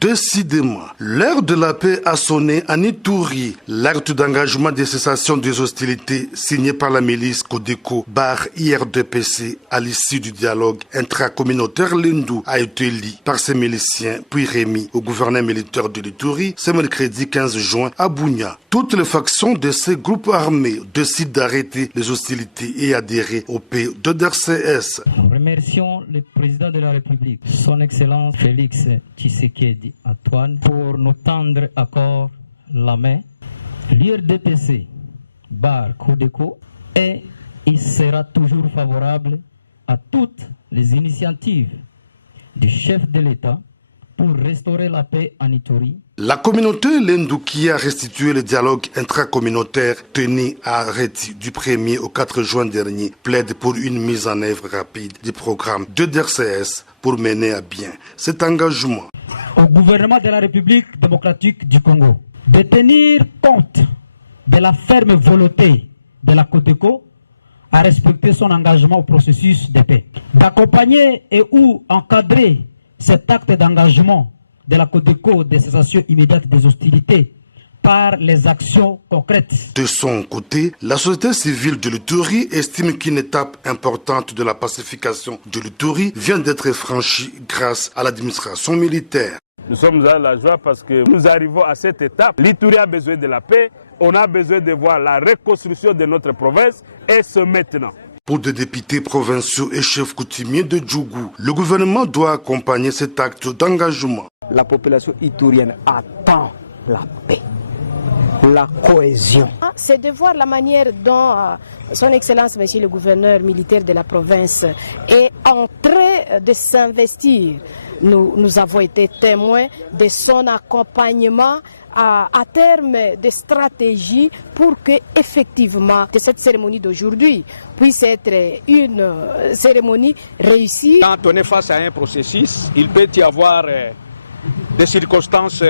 Décidément, l'heure de la paix a sonné à Ituri. L'acte d'engagement de cessation des hostilités signé par la milice Codeco barre IRDPC à l'issue du dialogue intracommunautaire Lendu a été lu par ses miliciens puis remis au gouverneur militaire de l'Ituri ce mercredi 15 juin à Bunia. Toutes les factions de ces groupes armés décident d'arrêter les hostilités et adhérer au P2DRCS. Nous remercions le président de la République, son Excellence Félix Tshisekedi Antoine, pour nous tendre encore la main. L'IRDPC barre Codeco et il sera toujours favorable à toutes les initiatives du chef de l'État pour restaurer la paix en Ituri. La communauté Lendu qui a restitué le dialogue intracommunautaire tenu à Reti du 1er au 4 juin dernier plaide pour une mise en œuvre rapide du programme de DRCS pour mener à bien cet engagement. Au gouvernement de la République démocratique du Congo de tenir compte de la ferme volonté de la Codeco à respecter son engagement au processus de paix, d'accompagner et ou encadrer cet acte d'engagement de la Codeco de cessation immédiate des hostilités par les actions concrètes. De son côté, la société civile de l'Ituri estime qu'une étape importante de la pacification de l'Ituri vient d'être franchie grâce à l'administration militaire. Nous sommes dans la joie parce que nous arrivons à cette étape. L'Ituri a besoin de la paix, on a besoin de voir la reconstruction de notre province et ce maintenant. Pour des députés provinciaux et chefs coutumiers de Djougou, le gouvernement doit accompagner cet acte d'engagement. La population iturienne attend la paix, la cohésion. C'est de voir la manière dont son Excellence, Monsieur le gouverneur militaire de la province, est en train de s'investir. Nous avons été témoins de son accompagnement à terme de stratégie pour que effectivement cette cérémonie d'aujourd'hui puisse être une cérémonie réussie. Quand on est face à un processus, il peut y avoir des circonstances